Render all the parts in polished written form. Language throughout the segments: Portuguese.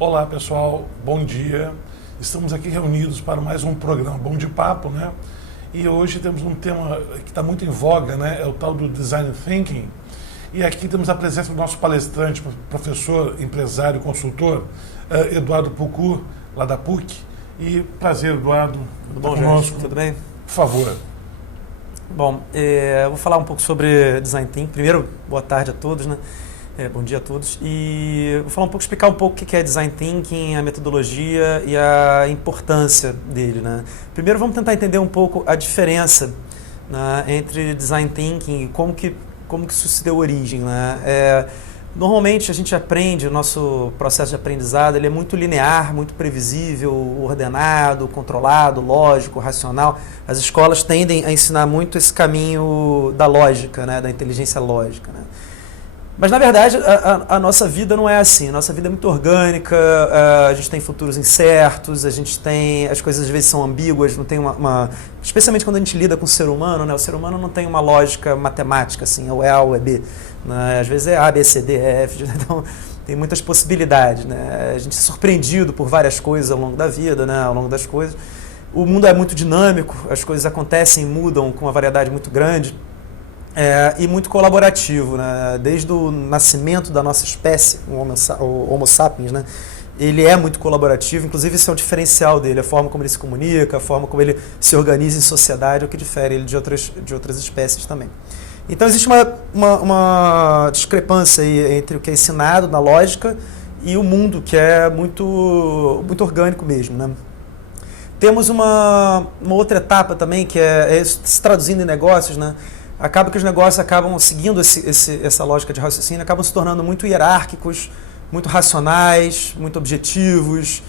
Olá pessoal, bom dia. Estamos aqui reunidos para mais um programa Bom de Papo, né? E hoje temos um tema que está muito em voga, né? É o tal do Design Thinking. E aqui temos a presença do nosso palestrante, professor, empresário, consultor, Eduardo Pucur, lá da PUC. E prazer, Eduardo. Tudo bom, conosco? Tudo bem? Por favor. Bom, eu vou falar um pouco sobre Design Thinking. Primeiro, boa tarde a todos, né? Bom dia a todos. E vou falar explicar um pouco o que é Design Thinking, a metodologia e a importância dele, né? Primeiro vamos tentar entender um pouco a diferença, né, entre Design Thinking e como que isso se deu origem, né? Normalmente a gente aprende, o nosso processo de aprendizado ele é muito linear, muito previsível, ordenado, controlado, lógico, racional. As escolas tendem a ensinar muito esse caminho da lógica, né, da inteligência lógica, né? Mas, na verdade, a nossa vida não é assim. A nossa vida é muito orgânica, a gente tem futuros incertos, as coisas às vezes são ambíguas, não tem especialmente quando a gente lida com o ser humano, né? O ser humano não tem uma lógica matemática, assim, ou é A ou é B. Né? Às vezes é A, B, C, D, E, F, então tem muitas possibilidades, né? A gente é surpreendido por várias coisas ao longo da vida, né? Ao longo das coisas. O mundo é muito dinâmico, as coisas acontecem e mudam com uma variedade muito grande. E muito colaborativo, né? Desde o nascimento da nossa espécie, o Homo sapiens, né? Ele é muito colaborativo, inclusive esse é o diferencial dele, a forma como ele se comunica, a forma como ele se organiza em sociedade, é o que difere ele de outras espécies também. Então existe uma discrepância aí entre o que é ensinado na lógica e o mundo, que é muito, muito orgânico mesmo, né? Temos uma outra etapa também, que é se traduzindo em negócios, né? Acaba que os negócios acabam seguindo essa lógica de raciocínio, acabam se tornando muito hierárquicos, muito racionais, muito objetivos,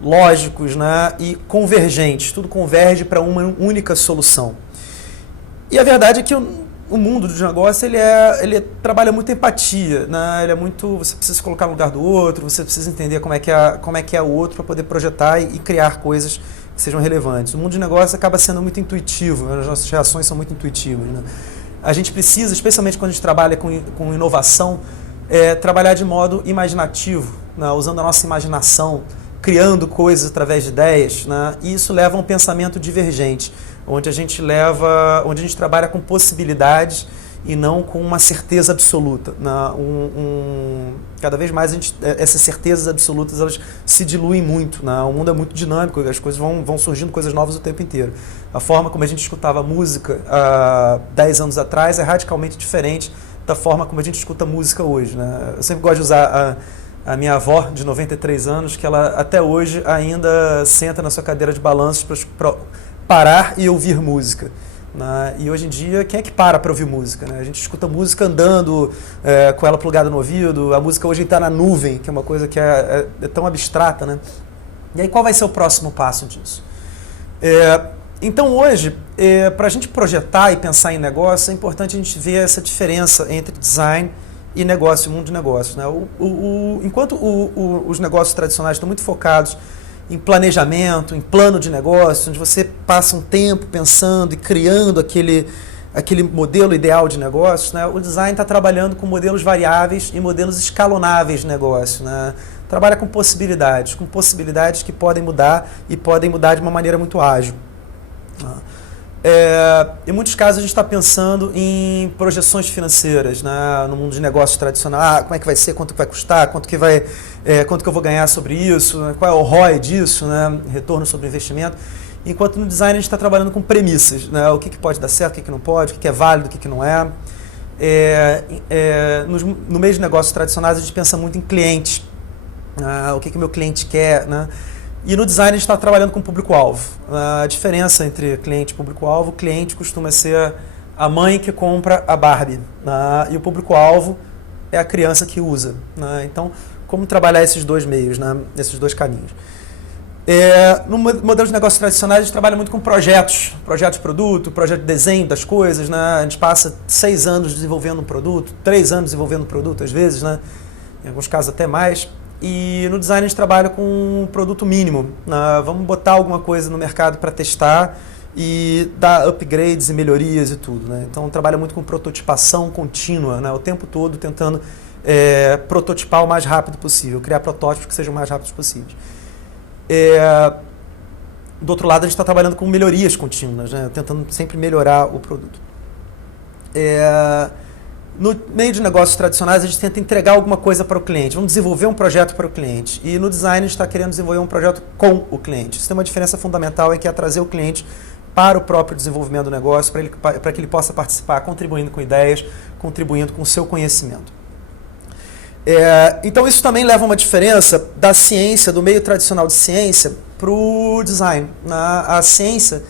lógicos, né? E convergentes. Tudo converge para uma única solução. E a verdade é que o mundo dos negócios ele trabalha muito empatia, né? Ele é muito, você precisa se colocar no lugar do outro, você precisa entender como é que é o outro para poder projetar e criar coisas que sejam relevantes. O mundo de negócios acaba sendo muito intuitivo, as nossas reações são muito intuitivas, né? A gente precisa, especialmente quando a gente trabalha com inovação, trabalhar de modo imaginativo, né? Usando a nossa imaginação, criando coisas através de ideias, né? E isso leva a um pensamento divergente, onde a gente trabalha com possibilidades e não com uma certeza absoluta, né? Cada vez mais essas certezas absolutas elas se diluem muito, né? O mundo é muito dinâmico, as coisas vão surgindo coisas novas o tempo inteiro. A forma como a gente escutava música há 10 anos atrás é radicalmente diferente da forma como a gente escuta música hoje, né? Eu sempre gosto de usar a minha avó, de 93 anos, que ela até hoje ainda senta na sua cadeira de balanços para parar e ouvir música. E hoje em dia, quem é que para ouvir música? Né? A gente escuta música andando, com ela plugada no ouvido, a música hoje está na nuvem, que é uma coisa que é tão abstrata, né? E aí qual vai ser o próximo passo disso? Então hoje, para a gente projetar e pensar em negócio, é importante a gente ver essa diferença entre design e negócio, mundo de negócios. Né? Enquanto os negócios tradicionais estão muito focados em planejamento, em plano de negócio, onde você passa um tempo pensando e criando aquele modelo ideal de negócio, né? O design está trabalhando com modelos variáveis e modelos escalonáveis de negócio, né? Trabalha com possibilidades que podem mudar e podem mudar de uma maneira muito ágil. Em muitos casos a gente está pensando em projeções financeiras, né, no mundo de negócios tradicional. Como é que vai ser, quanto que vai custar, quanto que eu vou ganhar sobre isso, né, qual é o ROI disso, né, retorno sobre investimento. Enquanto no design a gente está trabalhando com premissas, né, o que pode dar certo, o que não pode, o que é válido, o que não é. No meio de negócios tradicionais a gente pensa muito em cliente, o que o meu cliente quer, né? E no design a gente está trabalhando com público-alvo. A diferença entre cliente e público-alvo, o cliente costuma ser a mãe que compra a Barbie, né? E o público-alvo é a criança que usa, né? Então, como trabalhar esses dois meios, né? Esses dois caminhos? No modelo de negócios tradicionais, a gente trabalha muito com projetos de produto, projeto de desenho das coisas, né? A gente passa 6 anos desenvolvendo um produto, 3 anos desenvolvendo um produto, às vezes, né? Em alguns casos até mais. E no design a gente trabalha com um produto mínimo. Vamos botar alguma coisa no mercado para testar e dar upgrades e melhorias e tudo, né? Então trabalha muito com prototipação contínua, né? O tempo todo tentando prototipar o mais rápido possível, criar protótipos que sejam o mais rápidos possíveis. Do outro lado, a gente está trabalhando com melhorias contínuas, né? Tentando sempre melhorar o produto. No meio de negócios tradicionais, a gente tenta entregar alguma coisa para o cliente. Vamos desenvolver um projeto para o cliente. E no design, a gente está querendo desenvolver um projeto com o cliente. Isso tem uma diferença fundamental, que é trazer o cliente para o próprio desenvolvimento do negócio, para que ele possa participar, contribuindo com ideias, contribuindo com o seu conhecimento. Então, isso também leva a uma diferença da ciência, do meio tradicional de ciência, para o design. A ciência,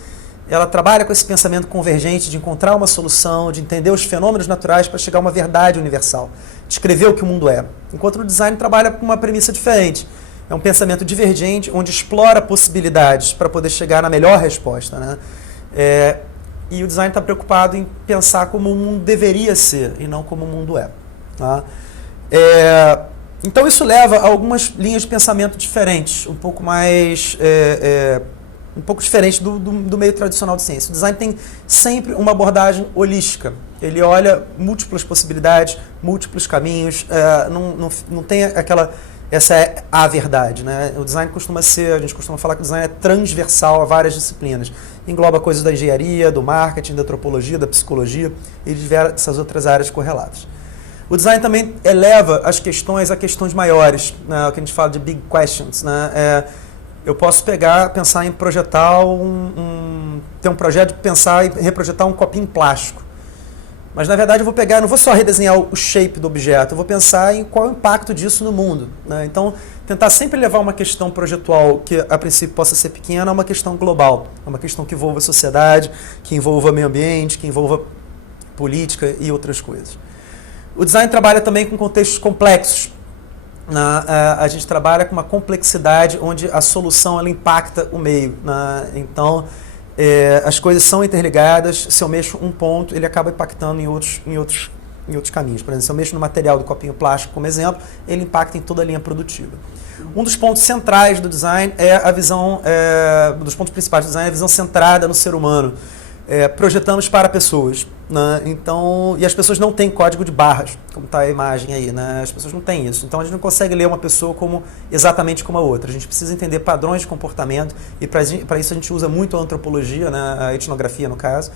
ela trabalha com esse pensamento convergente de encontrar uma solução, de entender os fenômenos naturais para chegar a uma verdade universal, descrever o que o mundo é. Enquanto o design trabalha com uma premissa diferente. É um pensamento divergente, onde explora possibilidades para poder chegar na melhor resposta, né? E o design está preocupado em pensar como o mundo deveria ser e não como o mundo é. Tá? Então isso leva a algumas linhas de pensamento diferentes, um pouco mais... um pouco diferente do meio tradicional de ciência. O design tem sempre uma abordagem holística. Ele olha múltiplas possibilidades, múltiplos caminhos, não tem aquela... Essa é a verdade, né? O design costuma ser, a gente costuma falar que o design é transversal a várias disciplinas. Engloba coisas da engenharia, do marketing, da antropologia, da psicologia e de diversas outras áreas correlatas. O design também eleva as questões a questões maiores, né? O que a gente fala de big questions, né? Eu posso pensar em projetar ter um projeto de pensar em reprojetar um copinho plástico. Mas, na verdade, eu não vou só redesenhar o shape do objeto, eu vou pensar em qual é o impacto disso no mundo, né? Então, tentar sempre levar uma questão projetual que, a princípio, possa ser pequena a uma questão global. É uma questão que envolva a sociedade, que envolva meio ambiente, que envolva política e outras coisas. O design trabalha também com contextos complexos. A gente trabalha com uma complexidade onde a solução ela impacta o meio, né? Então, as coisas são interligadas. Se eu mexo um ponto, ele acaba impactando em outros caminhos. Por exemplo, se eu mexo no material do copinho plástico, como exemplo, ele impacta em toda a linha produtiva. Um dos pontos centrais do design é a visão, dos pontos principais do design é a visão centrada no ser humano. Projetamos para pessoas, né? Então, e as pessoas não têm código de barras, como está a imagem aí, né? As pessoas não têm isso. Então, a gente não consegue ler uma pessoa exatamente como a outra. A gente precisa entender padrões de comportamento e, para isso, a gente usa muito a antropologia, né? A etnografia, no caso,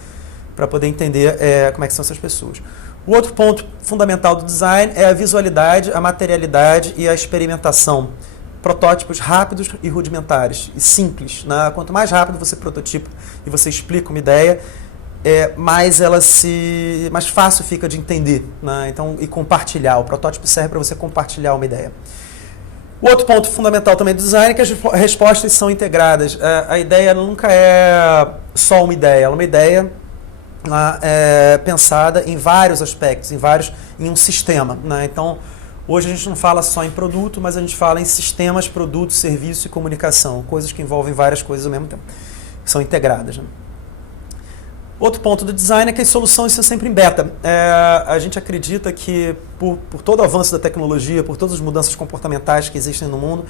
para poder entender como é que são essas pessoas. O outro ponto fundamental do design é a visualidade, a materialidade e a experimentação. Protótipos rápidos e rudimentares e simples, né? Quanto mais rápido você prototipa e você explica uma ideia, mais fácil fica de entender, né? Então, e compartilhar. O protótipo serve para você compartilhar uma ideia. O outro ponto fundamental também do design é que as respostas são integradas. A ideia nunca é só uma ideia, ela é uma ideia pensada em vários aspectos, em um sistema, né? Então, hoje a gente não fala só em produto, mas a gente fala em sistemas, produtos, serviço e comunicação, coisas que envolvem várias coisas ao mesmo tempo, que são integradas, né? Outro ponto do design é que as soluções são sempre em beta. A gente acredita que por todo o avanço da tecnologia, por todas as mudanças comportamentais que existem no mundo,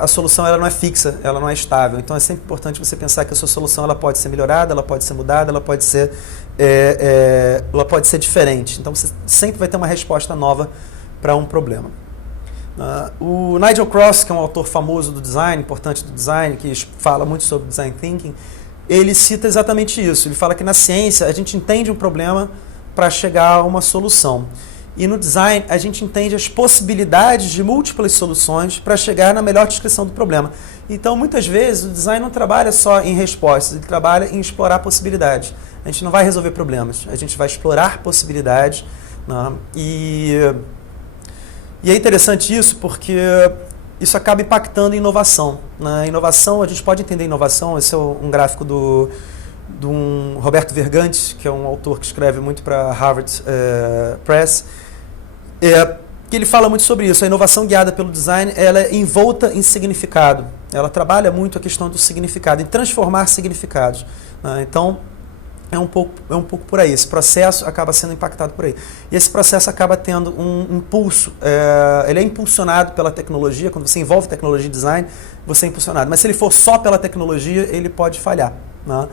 a solução ela não é fixa, ela não é estável. Então é sempre importante você pensar que a sua solução ela pode ser melhorada, ela pode ser mudada, ela pode ser diferente. Então você sempre vai ter uma resposta nova para um problema. O Nigel Cross, que é um autor famoso do design, importante do design, que fala muito sobre design thinking, ele cita exatamente isso. Ele fala que na ciência a gente entende um problema para chegar a uma solução. E no design a gente entende as possibilidades de múltiplas soluções para chegar na melhor descrição do problema. Então, muitas vezes, o design não trabalha só em respostas, ele trabalha em explorar possibilidades. A gente não vai resolver problemas, a gente vai explorar possibilidades, né? E é interessante isso porque isso acaba impactando em inovação. Na inovação, a gente pode entender inovação, esse é um gráfico de um Roberto Vergantes, que é um autor que escreve muito para Harvard Press, que ele fala muito sobre isso. A inovação guiada pelo design ela é envolta em significado. Ela trabalha muito a questão do significado, em transformar significados, né? Então, é um pouco por aí. Esse processo acaba sendo impactado por aí. E esse processo acaba tendo um impulso. Ele é impulsionado pela tecnologia. Quando você envolve tecnologia e design, você é impulsionado. Mas se ele for só pela tecnologia, ele pode falhar, né?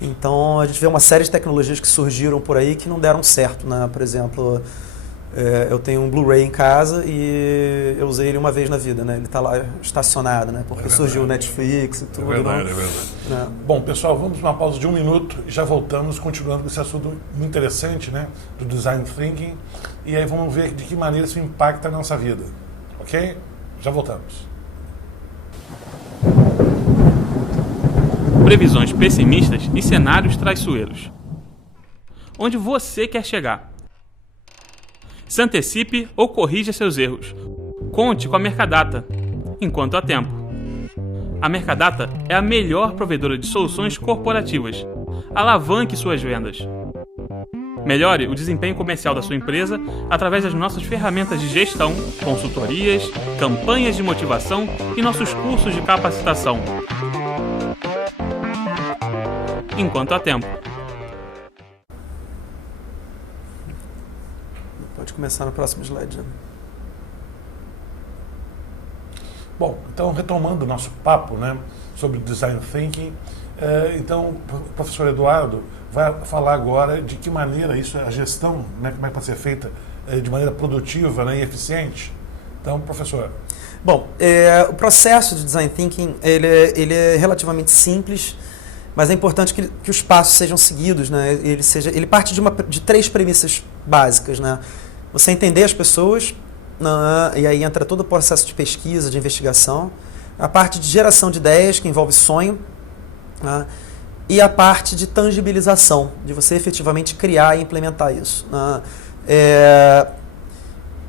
Então, a gente vê uma série de tecnologias que surgiram por aí que não deram certo, né? Por exemplo, Eu tenho um Blu-ray em casa e eu usei ele uma vez na vida, né? Ele está lá estacionado, né? Porque surgiu o Netflix e tudo. É verdade. Bom, pessoal, vamos para uma pausa de 1 minuto e já voltamos, continuando com esse assunto muito interessante, né? Do Design Thinking. E aí vamos ver de que maneira isso impacta a nossa vida. Ok? Já voltamos. Previsões pessimistas e cenários traiçoeiros. Onde você quer chegar? Se antecipe ou corrija seus erros. Conte com a Mercadata, enquanto há tempo. A Mercadata é a melhor provedora de soluções corporativas. Alavanque suas vendas. Melhore o desempenho comercial da sua empresa através das nossas ferramentas de gestão, consultorias, campanhas de motivação e nossos cursos de capacitação. Enquanto há tempo. Pode começar no próximo slide. Né? Bom, então retomando o nosso papo, né, sobre Design Thinking, então o professor Eduardo vai falar agora de que maneira isso, a gestão, né, como é que pode ser feita de maneira produtiva, né, e eficiente. Então, professor. Bom, o processo de Design Thinking ele é relativamente simples, mas é importante que os passos sejam seguidos, né? Ele parte de 3 premissas básicas, né? Você entender as pessoas, e aí entra todo o processo de pesquisa, de investigação, a parte de geração de ideias, que envolve sonho, né? E a parte de tangibilização, de você efetivamente criar e implementar isso, né?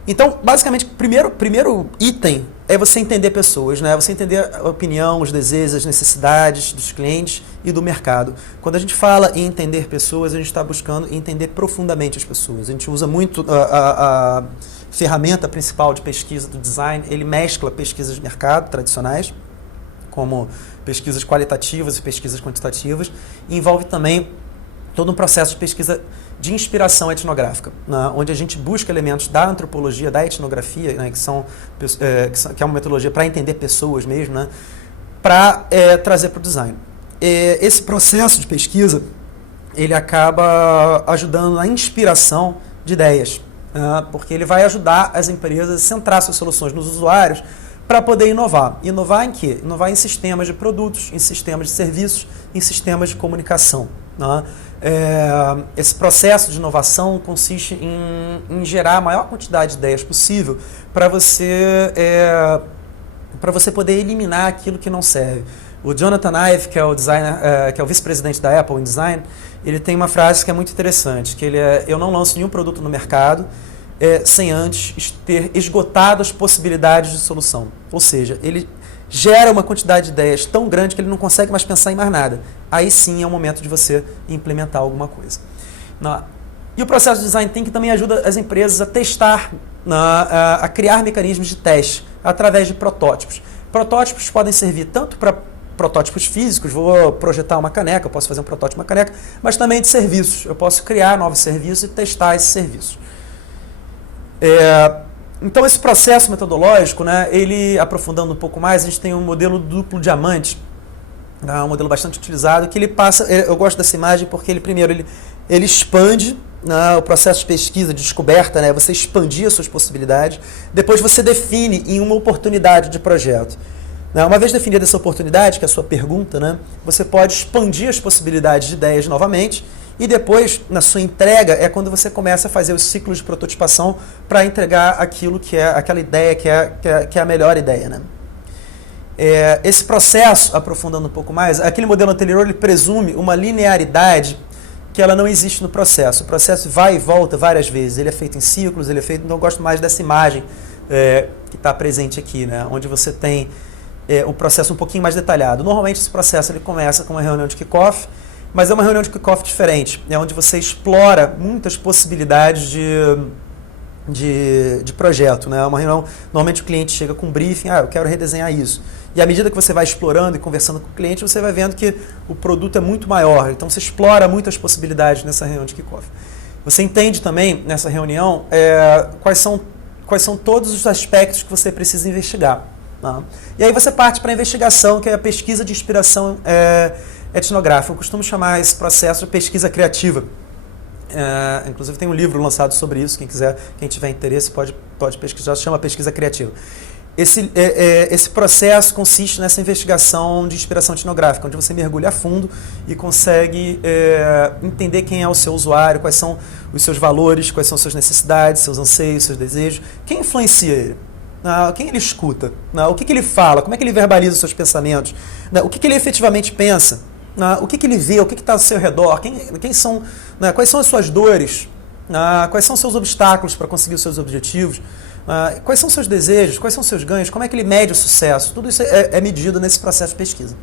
Então, basicamente, o primeiro item é você entender pessoas, né? Você entender a opinião, os desejos, as necessidades dos clientes e do mercado. Quando a gente fala em entender pessoas, a gente está buscando entender profundamente as pessoas. A gente usa muito a ferramenta principal de pesquisa do design, ele mescla pesquisas de mercado tradicionais, como pesquisas qualitativas e pesquisas quantitativas, e envolve também todo um processo de pesquisa de inspiração etnográfica, né, onde a gente busca elementos da antropologia, da etnografia, né, que é uma metodologia para entender pessoas mesmo, né, para trazer para o design. Esse processo de pesquisa ele acaba ajudando na inspiração de ideias, né, porque ele vai ajudar as empresas a centrar suas soluções nos usuários para poder inovar. Inovar em quê? Inovar em sistemas de produtos, em sistemas de serviços, em sistemas de comunicação. Né? Esse processo de inovação consiste em gerar a maior quantidade de ideias possível para você poder eliminar aquilo que não serve. O Jonathan Ive, que é o designer, que é o vice-presidente da Apple em design, ele tem uma frase que é muito interessante, que eu não lanço nenhum produto no mercado sem antes ter esgotado as possibilidades de solução. Ou seja, ele gera uma quantidade de ideias tão grande que ele não consegue mais pensar em mais nada. Aí sim é o momento de você implementar alguma coisa. E o processo de Design Thinking também ajuda as empresas a testar, a criar mecanismos de teste através de protótipos. Protótipos podem servir tanto para protótipos físicos, vou projetar uma caneca, eu posso fazer um protótipo de uma caneca, mas também de serviços. Eu posso criar novos serviços e testar esses serviços. Então esse processo metodológico, né, ele aprofundando um pouco mais, a gente tem um modelo duplo diamante, né, um modelo bastante utilizado, que ele passa, eu gosto dessa imagem porque ele expande, né, o processo de pesquisa, de descoberta, né, você expandir as suas possibilidades, depois você define em uma oportunidade de projeto. Uma vez definida essa oportunidade, que é a sua pergunta, né, você pode expandir as possibilidades de ideias novamente e depois, na sua entrega, é quando você começa a fazer os ciclos de prototipação para entregar aquilo que é aquela ideia que é a melhor ideia. Né? Esse processo, aprofundando um pouco mais, aquele modelo anterior ele presume uma linearidade que ela não existe no processo. O processo vai e volta várias vezes, ele é feito em ciclos, então eu gosto mais dessa imagem que está presente aqui, né? Onde você tem um processo um pouquinho mais detalhado. Normalmente esse processo ele começa com uma reunião de kickoff, mas é uma reunião de kickoff diferente, onde você explora muitas possibilidades de projeto. Né? Uma reunião, normalmente o cliente chega com um briefing, eu quero redesenhar isso. E à medida que você vai explorando e conversando com o cliente, você vai vendo que o produto é muito maior. Então você explora muitas possibilidades nessa reunião de kickoff. Você entende também, nessa reunião, quais são todos os aspectos que você precisa investigar. Tá? E aí você parte para a investigação, que é a pesquisa de inspiração etnográfica. Eu costumo chamar esse processo de pesquisa criativa. Inclusive tem um livro lançado sobre isso, quem tiver interesse pode pesquisar, se chama Pesquisa Criativa. Esse processo consiste nessa investigação de inspiração etnográfica, onde você mergulha a fundo e consegue entender quem é o seu usuário, quais são os seus valores, quais são suas necessidades, seus anseios, seus desejos, quem influencia ele, quem ele escuta, o que ele fala, como é que ele verbaliza os seus pensamentos, o que ele efetivamente pensa, o que ele vê, o que está ao seu redor, quais são as suas dores, quais são os seus obstáculos para conseguir os seus objetivos, quais são os seus desejos, quais são os seus ganhos, como é que ele mede o sucesso. Tudo isso é medido nesse processo de pesquisa.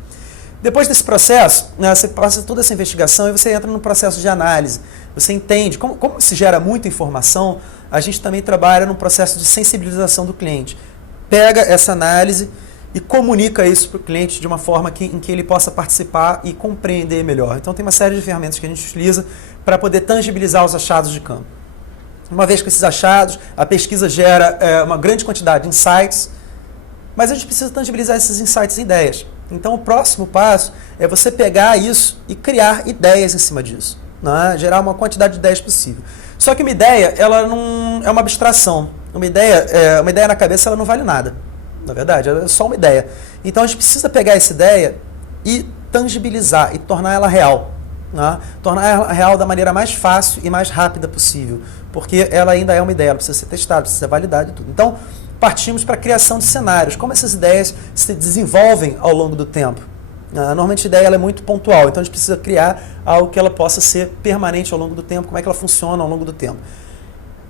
Depois desse processo, você passa toda essa investigação e você entra no processo de análise. Você entende, como se gera muita informação, a gente também trabalha no processo de sensibilização do cliente. Pega essa análise e comunica isso para o cliente de uma forma em que ele possa participar e compreender melhor. Então tem uma série de ferramentas que a gente utiliza para poder tangibilizar os achados de campo. Uma vez com esses achados, a pesquisa gera uma grande quantidade de insights, mas a gente precisa tangibilizar esses insights em ideias. Então o próximo passo é você pegar isso e criar ideias em cima disso, né? Gerar uma quantidade de ideias possível. Só que uma ideia, ela não é uma abstração. Uma ideia na cabeça ela não vale nada, na verdade, é só uma ideia. Então a gente precisa pegar essa ideia e tangibilizar e tornar ela real. Tornar ela real da maneira mais fácil e mais rápida possível, porque ela ainda é uma ideia, ela precisa ser testada, precisa ser validada e tudo. Então, partimos para a criação de cenários, como essas ideias se desenvolvem ao longo do tempo. Normalmente a ideia ela é muito pontual, então a gente precisa criar algo que ela possa ser permanente ao longo do tempo, como é que ela funciona ao longo do tempo.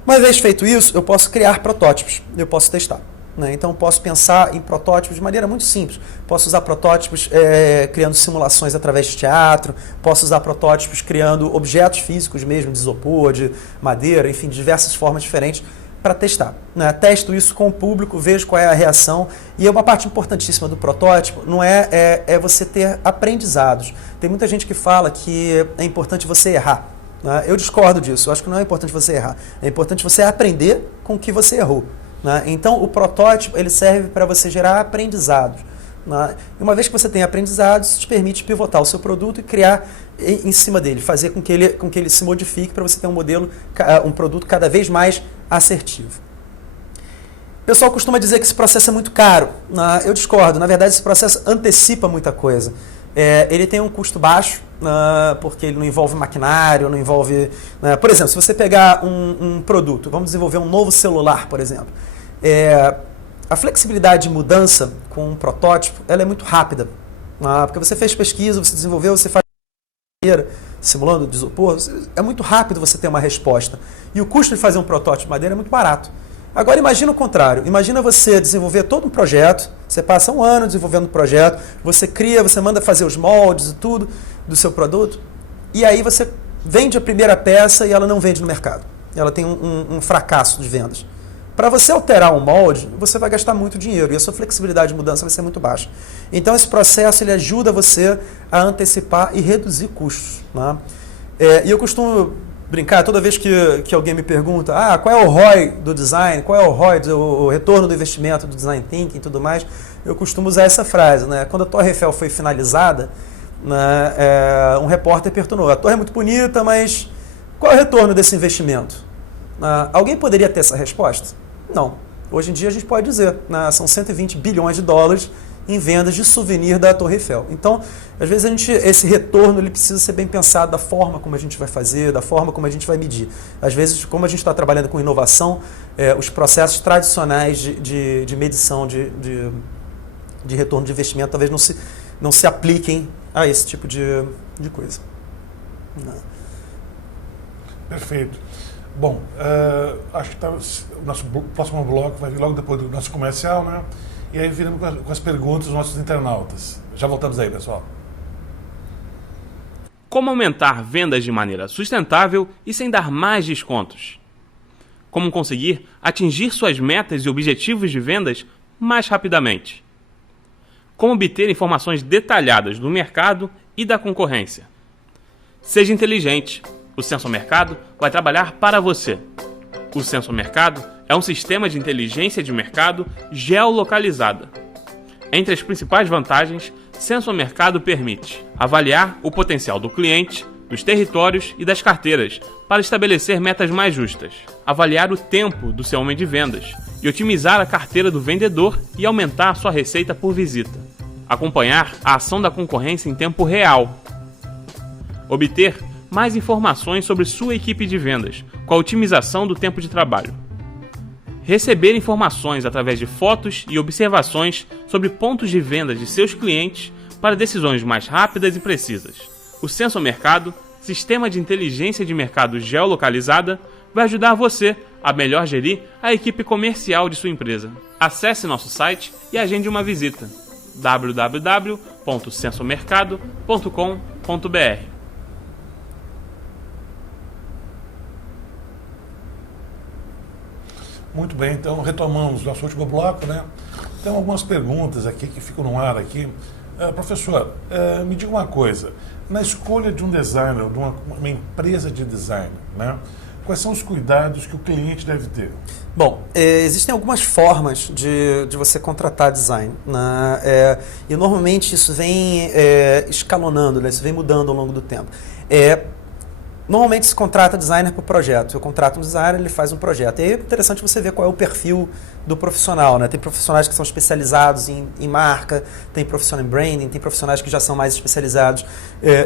Uma vez feito isso, eu posso criar protótipos, eu posso testar. Então, eu posso pensar em protótipos de maneira muito simples. Posso usar protótipos criando simulações através de teatro, posso usar protótipos criando objetos físicos mesmo, de isopor, de madeira, enfim, de diversas formas diferentes para testar. Testo isso com o público, vejo qual é a reação. E uma parte importantíssima do protótipo não é você ter aprendizados. Tem muita gente que fala que é importante você errar. Eu discordo disso, eu acho que não é importante você errar. É importante você aprender com o que você errou. Então, o protótipo ele serve para você gerar aprendizados. E uma vez que você tem aprendizados, isso te permite pivotar o seu produto e criar em cima dele, fazer com que ele se modifique para você ter um produto cada vez mais assertivo. O pessoal costuma dizer que esse processo é muito caro. Eu discordo. Na verdade, esse processo antecipa muita coisa. Ele tem um custo baixo, porque ele não envolve maquinário, não envolve... Por exemplo, se você pegar um produto, vamos desenvolver um novo celular, por exemplo, a flexibilidade de mudança com um protótipo ela é muito rápida, porque você fez pesquisa, você desenvolveu, você faz simulando de isopor, é muito rápido você ter uma resposta. E o custo de fazer um protótipo de madeira é muito barato. Agora imagina o contrário, imagina você desenvolver todo um projeto, você passa um ano desenvolvendo um projeto, você cria, você manda fazer os moldes e tudo do seu produto, e aí você vende a primeira peça e ela não vende no mercado. Ela tem um fracasso de vendas. Para você alterar um molde, você vai gastar muito dinheiro e a sua flexibilidade de mudança vai ser muito baixa. Então esse processo ele ajuda você a antecipar e reduzir custos. E eu costumo brincar, toda vez que alguém me pergunta qual é o ROI do design, qual é o ROI, o retorno do investimento do design thinking e tudo mais, eu costumo usar essa frase. Quando a Torre Eiffel foi finalizada, um repórter perguntou, a torre é muito bonita, mas qual é o retorno desse investimento? Alguém poderia ter essa resposta? Não. Hoje em dia a gente pode dizer, são 120 bilhões de dólares em vendas de souvenir da Torre Eiffel. Então, às vezes esse retorno ele precisa ser bem pensado da forma como a gente vai fazer, da forma como a gente vai medir. Às vezes, como a gente está trabalhando com inovação, os processos tradicionais de medição de retorno de investimento talvez não se apliquem a esse tipo de coisa. Perfeito. Bom, acho que o nosso próximo bloco vai vir logo depois do nosso comercial, né? E aí viramos com as perguntas dos nossos internautas. Já voltamos aí, pessoal. Como aumentar vendas de maneira sustentável e sem dar mais descontos? Como conseguir atingir suas metas e objetivos de vendas mais rapidamente? Como obter informações detalhadas do mercado e da concorrência? Seja inteligente. O Sensor Mercado vai trabalhar para você. O Sensor Mercado é um sistema de inteligência de mercado geolocalizada. Entre as principais vantagens, Sensor Mercado permite avaliar o potencial do cliente, dos territórios e das carteiras para estabelecer metas mais justas, avaliar o tempo do seu homem de vendas e otimizar a carteira do vendedor e aumentar sua receita por visita, acompanhar a ação da concorrência em tempo real, obter mais informações sobre sua equipe de vendas com a otimização do tempo de trabalho, receber informações através de fotos e observações sobre pontos de venda de seus clientes para decisões mais rápidas e precisas. O Sensor Mercado, sistema de inteligência de mercado geolocalizada, vai ajudar você a melhor gerir a equipe comercial de sua empresa. Acesse nosso site e agende uma visita: www.sensormercado.com.br. Muito bem, então retomamos nosso último bloco, né? Tem algumas perguntas aqui que ficam no ar aqui. Professor, me diga uma coisa. Na escolha de um designer, de uma empresa de design, né? Quais são os cuidados que o cliente deve ter? Bom, existem algumas formas de você contratar design, né? E normalmente isso vem escalonando, né? Isso vem mudando ao longo do tempo. Normalmente se contrata designer por projeto. Eu contrato um designer, ele faz um projeto. E aí é interessante você ver qual é o perfil do profissional, né? Tem profissionais que são especializados em marca, tem profissional em branding, tem profissionais que já são mais especializados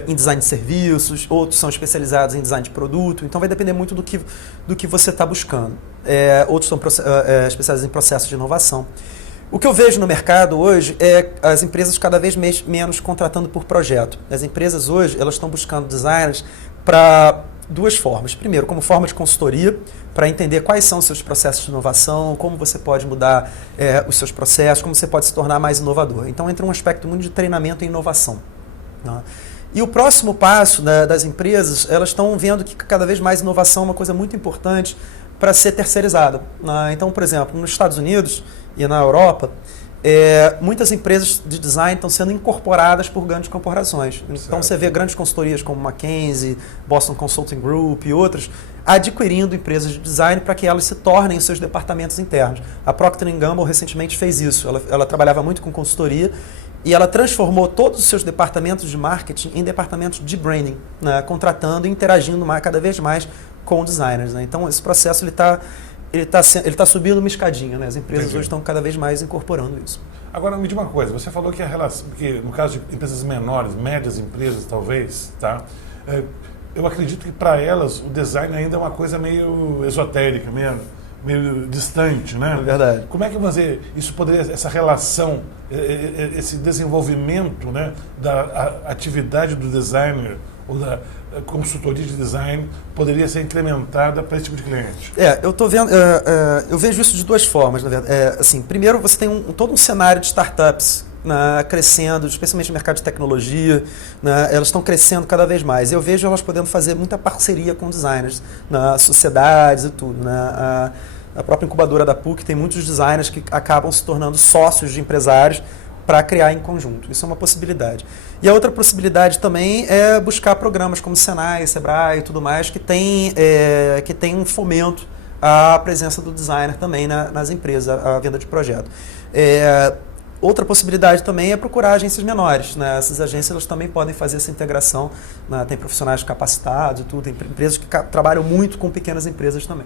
em design de serviços, outros são especializados em design de produto. Então vai depender muito do que você está buscando. Outros são especializados em processos de inovação. O que eu vejo no mercado hoje é as empresas cada vez menos contratando por projeto. As empresas hoje elas estão buscando designers para duas formas. Primeiro, como forma de consultoria, para entender quais são os seus processos de inovação, como você pode mudar os seus processos, como você pode se tornar mais inovador. Então entra um aspecto muito de treinamento e inovação, né? E o próximo passo das empresas, elas estão vendo que cada vez mais inovação é uma coisa muito importante para ser terceirizada, né? Então, por exemplo, nos Estados Unidos e na Europa, muitas empresas de design estão sendo incorporadas por grandes corporações. Então você vê grandes consultorias como McKinsey, Boston Consulting Group e outras adquirindo empresas de design para que elas se tornem os seus departamentos internos. A Procter & Gamble recentemente fez isso. Ela trabalhava muito com consultoria e ela transformou todos os seus departamentos de marketing em departamentos de branding, né? Contratando e interagindo cada vez mais com designers, né? Então esse processo ele está subindo uma escadinha, né? As empresas hoje estão cada vez mais incorporando isso. Agora, me diga uma coisa. Você falou que a relação, que no caso de empresas menores, médias empresas talvez, tá? Eu acredito que para elas o design ainda é uma coisa meio esotérica, meio distante, né? É verdade. Como é que você, isso poderia, essa relação, esse desenvolvimento, né, da atividade do designer ou da consultoria de design poderia ser implementada para esse tipo de cliente? Eu tô vendo, eu vejo isso de duas formas, na verdade. Assim, primeiro você tem todo um cenário de startups, né, crescendo, especialmente no mercado de tecnologia, né, elas estão crescendo cada vez mais. Eu vejo elas podendo fazer muita parceria com designers, sociedades e tudo, né? A própria incubadora da PUC tem muitos designers que acabam se tornando sócios de empresários para criar em conjunto. Isso é uma possibilidade. E a outra possibilidade também é buscar programas como Senai, Sebrae e tudo mais que tem um fomento à presença do designer também nas empresas, a venda de projeto. Outra possibilidade também é procurar agências menores, né? Essas agências elas também podem fazer essa integração, né? Tem profissionais capacitados e tudo, tem empresas que trabalham muito com pequenas empresas também.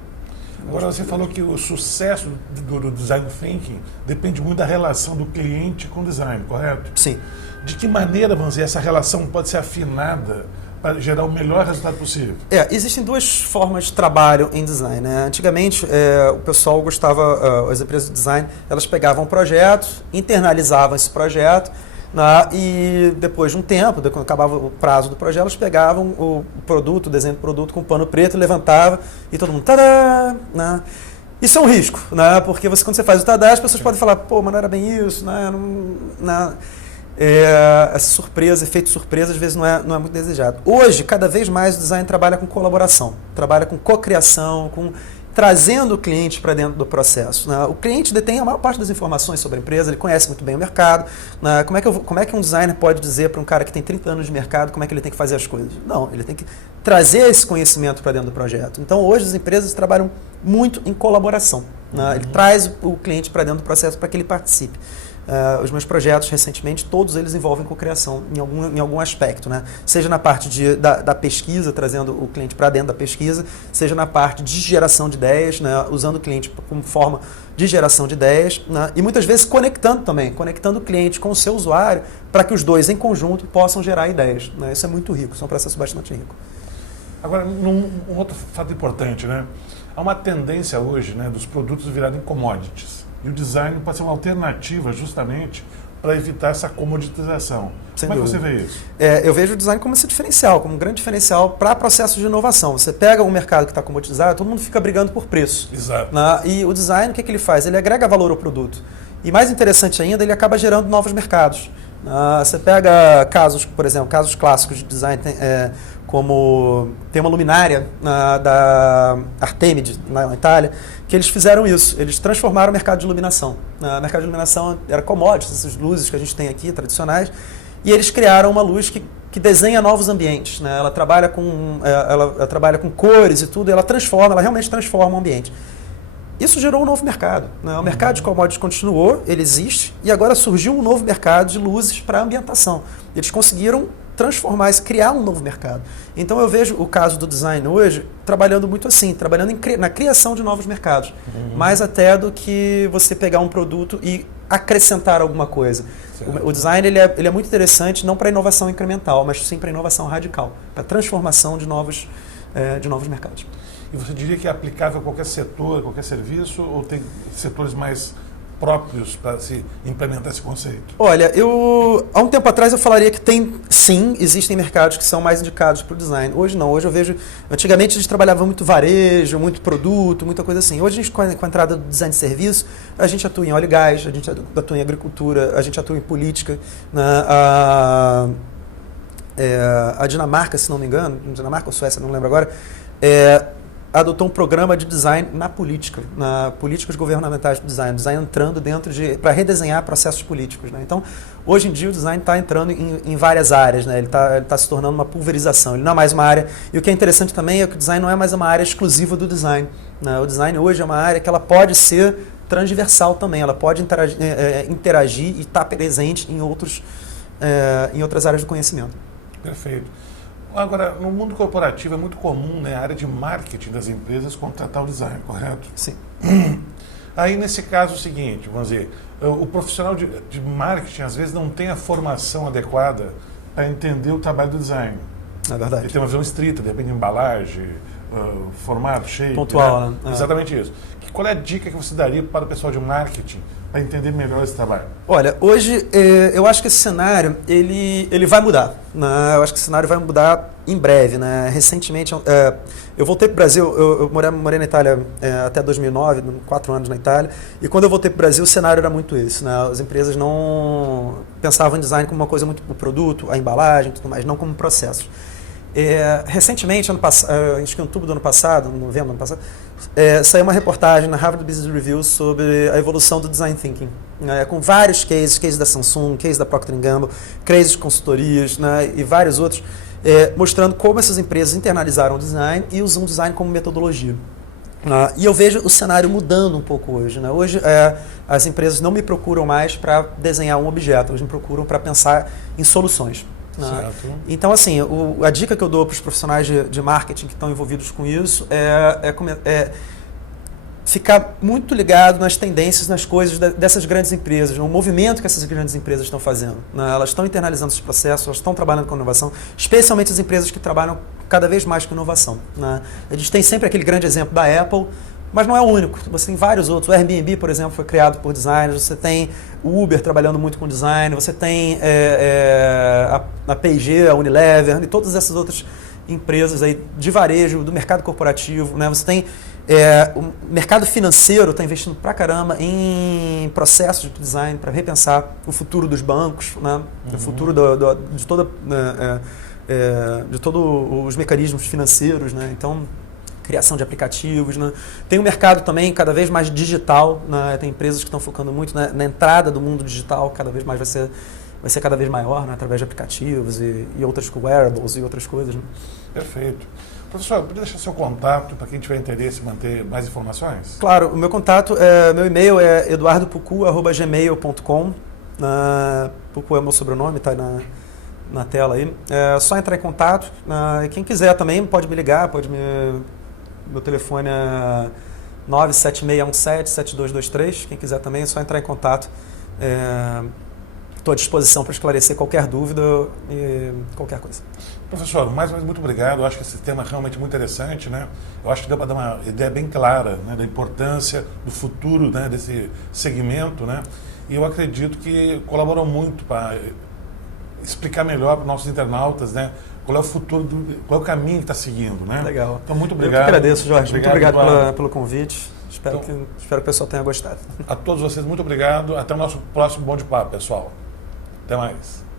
Agora você falou que o sucesso do design thinking depende muito da relação do cliente com o design, correto? Sim. De que maneira, vamos dizer, essa relação pode ser afinada para gerar o melhor resultado possível? Existem duas formas de trabalho em design, né? Antigamente, o pessoal gostava, as empresas de design, elas pegavam um projeto, internalizavam esse projeto, né? E depois de um tempo, quando acabava o prazo do projeto, elas pegavam o produto, o desenho do produto com um pano preto, levantavam e todo mundo, tadá, né? Isso é um risco, né? Porque quando você faz o tadá, as pessoas podem falar, pô, mas não era bem isso, né? Essa surpresa, efeito surpresa, às vezes não é muito desejado. Hoje, cada vez mais o design trabalha com colaboração, trabalha com cocriação, trazendo o cliente para dentro do processo, né? O cliente detém a maior parte das informações sobre a empresa, ele conhece muito bem o mercado, né? Como é que um designer pode dizer para um cara que tem 30 anos de mercado como é que ele tem que fazer as coisas? Não, ele tem que trazer esse conhecimento para dentro do projeto. Então, hoje as empresas trabalham muito em colaboração, né? Ele traz o cliente para dentro do processo para que ele participe. Os meus projetos, recentemente, todos eles envolvem cocriação em algum aspecto, né? Seja na parte da pesquisa, trazendo o cliente para dentro da pesquisa, seja na parte de geração de ideias, né? Usando o cliente como forma de geração de ideias, né? E muitas vezes conectando o cliente com o seu usuário para que os dois em conjunto possam gerar ideias, né? Isso é muito rico, isso é um processo bastante rico. Agora, um outro fato importante, né? Há uma tendência hoje, né, dos produtos virarem commodities. E o design pode ser uma alternativa justamente para evitar essa comoditização. Sem Como é que dúvida. você vê isso? Eu vejo o design como esse diferencial, como um grande diferencial para processos de inovação. Você pega um mercado que está comoditizado, todo mundo fica brigando por preço. Exato. Né? E o design, o que ele faz? Ele agrega valor ao produto. E mais interessante ainda, ele acaba gerando novos mercados. Você pega casos, por exemplo, casos clássicos de design, como tem uma luminária da Artemide, na Itália, que eles fizeram isso. Eles transformaram o mercado de iluminação. O mercado de iluminação era commodities, essas luzes que a gente tem aqui, tradicionais, e eles criaram uma luz que desenha novos ambientes. Né? Ela trabalha com cores e tudo, e ela realmente transforma o ambiente. Isso gerou um novo mercado. Né? O mercado de commodities continuou, ele existe, e agora surgiu um novo mercado de luzes para ambientação. Eles conseguiram transformar isso, criar um novo mercado. Então eu vejo o caso do design hoje trabalhando muito assim, trabalhando na criação de novos mercados, mais até do que você pegar um produto e acrescentar alguma coisa. O design ele é muito interessante não para inovação incremental, mas sim para inovação radical, para transformação de novos mercados. E você diria que é aplicável a qualquer setor, qualquer serviço, ou tem setores mais próprios para se implementar esse conceito? Olha, há um tempo atrás eu falaria que existem mercados que são mais indicados para o design. Hoje não, hoje eu vejo, antigamente a gente trabalhava muito varejo, muito produto, muita coisa assim. Hoje a gente, com a entrada do design de serviço, a gente atua em óleo e gás, a gente atua em agricultura, a gente atua em política. A Dinamarca, se não me engano, Dinamarca ou Suécia, não lembro agora, adotou um programa de design na políticas governamentais de design entrando para redesenhar processos políticos. Né? Então, hoje em dia o design está entrando em várias áreas, né? Ele tá se tornando uma pulverização, ele não é mais uma área, e o que é interessante também é que o design não é mais uma área exclusiva do design. Né? O design hoje é uma área que ela pode ser transversal também, ela pode interagir e estar presente em outras áreas do conhecimento. Perfeito. Agora, no mundo corporativo é muito comum, né, a área de marketing das empresas contratar o design, correto? Sim. Aí, nesse caso, é o seguinte, vamos dizer, o profissional de marketing, às vezes, não tem a formação adequada para entender o trabalho do design. É verdade. Ele tem uma visão estrita, depende de embalagem, formato, shape. Pontual, né? né? Exatamente isso. Qual é a dica que você daria para o pessoal de marketing para entender melhor esse trabalho? Olha, hoje eu acho que esse cenário ele vai mudar. Né? Eu acho que esse cenário vai mudar em breve. Né? Recentemente, eu voltei para o Brasil, eu morei na Itália até 2009, 4 anos na Itália, e quando eu voltei para o Brasil o cenário era muito esse. Né? As empresas não pensavam em design como uma coisa muito o produto, a embalagem e tudo mais, não como processo. Recentemente, acho que em outubro do ano passado, novembro do ano passado, saiu uma reportagem na Harvard Business Review sobre a evolução do Design Thinking, né, com vários cases da Samsung, case da Procter & Gamble, cases de consultorias, né, e vários outros, mostrando como essas empresas internalizaram o design e usam o design como metodologia. E eu vejo o cenário mudando um pouco hoje. Né? Hoje, as empresas não me procuram mais para desenhar um objeto, elas me procuram para pensar em soluções. Certo. Então, assim, a dica que eu dou para os profissionais de marketing que estão envolvidos com isso é ficar muito ligado nas tendências, nas coisas dessas grandes empresas, no movimento que essas grandes empresas estão fazendo. Né? Elas estão internalizando esses processos, elas estão trabalhando com inovação, especialmente as empresas que trabalham cada vez mais com inovação. Né? A gente tem sempre aquele grande exemplo da Apple, mas não é o único. Você tem vários outros. O Airbnb, por exemplo, foi criado por designers. Você tem o Uber trabalhando muito com design. Você tem a P&G, a Unilever e todas essas outras empresas aí de varejo, do mercado corporativo. Né? Você tem o mercado financeiro está investindo pra caramba em processos de design para repensar o futuro dos bancos, né? O futuro de todos os mecanismos financeiros. Né? Então, criação de aplicativos. Né? Tem um mercado também cada vez mais digital. Né? Tem empresas que estão focando muito na entrada do mundo digital, cada vez mais vai ser cada vez maior, né? Através de aplicativos e outras wearables e outras coisas. Né? Perfeito. Professor, podia deixar seu contato para quem tiver interesse em manter mais informações? Claro, o meu contato, meu e-mail é eduardopucu@gmail.com. Pucco é meu sobrenome, está aí na tela aí. É só entrar em contato. E quem quiser também pode me ligar, meu telefone é 976177223. Quem quiser também é só entrar em contato. Estou à disposição para esclarecer qualquer dúvida e qualquer coisa. Professor, mais uma vez, muito obrigado. Eu acho que esse tema é realmente muito interessante, né? Eu acho que deu para dar uma ideia bem clara, né, da importância do futuro, né, desse segmento, né? E eu acredito que colaborou muito para explicar melhor para os nossos internautas, né, qual é o futuro, qual é o caminho que está seguindo, né? Legal. Então, muito obrigado. Eu que agradeço, Jorge. Muito obrigado Eduardo. pelo convite. Espero que o pessoal tenha gostado. A todos vocês, muito obrigado. Até o nosso próximo Bom de Papo, pessoal. Até mais.